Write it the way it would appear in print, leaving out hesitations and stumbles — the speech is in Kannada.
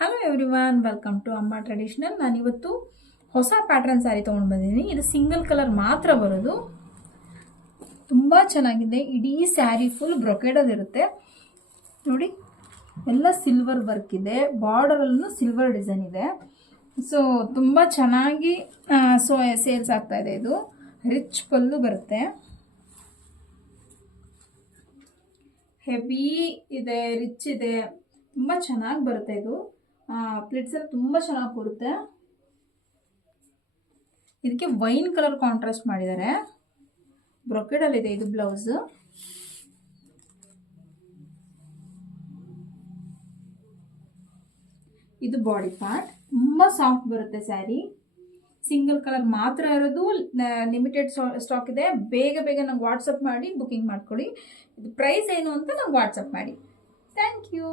ಹಲೋ ಎವ್ರಿವನ್, ವೆಲ್ಕಮ್ ಟು ಅಮ್ಮ ಟ್ರೆಡಿಷನಲ್. ನಾನಿವತ್ತು ಹೊಸ ಪ್ಯಾಟರ್ನ್ ಸ್ಯಾರಿ ತೊಗೊಂಡು ಬಂದಿದ್ದೀನಿ. ಇದು ಸಿಂಗಲ್ ಕಲರ್ ಮಾತ್ರ ಬರೋದು. ತುಂಬ ಚೆನ್ನಾಗಿದೆ. ಇಡೀ ಸ್ಯಾರಿ ಫುಲ್ ಬ್ರೊಕೇಡಲ್ಲಿ ಇರುತ್ತೆ ನೋಡಿ. ಎಲ್ಲ ಸಿಲ್ವರ್ ವರ್ಕ್ ಇದೆ, ಬಾರ್ಡರಲ್ಲೂ ಸಿಲ್ವರ್ ಡಿಸೈನ್ ಇದೆ. ಸೊ ತುಂಬ ಚೆನ್ನಾಗಿ ಸೇಲ್ಸ್ ಆಗ್ತಾ ಇದೆ. ಇದು ರಿಚ್ ಪಲ್ಲು ಬರುತ್ತೆ, ಹೆವಿ ಇದೆ, ರಿಚ್ ಇದೆ, ತುಂಬ ಚೆನ್ನಾಗಿ ಬರುತ್ತೆ. ಇದು ಪ್ಲಿಟ್ಸ್ ಎಲ್ಲ ತುಂಬ ಚೆನ್ನಾಗಿ ಕೊಡುತ್ತೆ. ಇದಕ್ಕೆ ವೈನ್ ಕಲರ್ ಕಾಂಟ್ರಾಸ್ಟ್ ಮಾಡಿದ್ದಾರೆ. ಬ್ರೊಕೆಡಲ್ಲಿ ಇದೆ ಇದು ಬ್ಲೌಸ್. ಇದು ಬಾಡಿ ಪಾರ್ಟ್. ತುಂಬ ಸಾಫ್ಟ್ ಬರುತ್ತೆ ಸ್ಯಾರಿ. ಸಿಂಗಲ್ ಕಲರ್ ಮಾತ್ರ ಇರೋದು, ಲಿಮಿಟೆಡ್ ಸ್ಟಾಕ್ ಇದೆ. ಬೇಗ ಬೇಗ ನಂಗೆ ವಾಟ್ಸಪ್ ಮಾಡಿ ಬುಕಿಂಗ್ ಮಾಡ್ಕೊಳ್ಳಿ. ಇದು ಪ್ರೈಸ್ ಏನು ಅಂತ ನಂಗೆ ವಾಟ್ಸಪ್ ಮಾಡಿ. Thank you.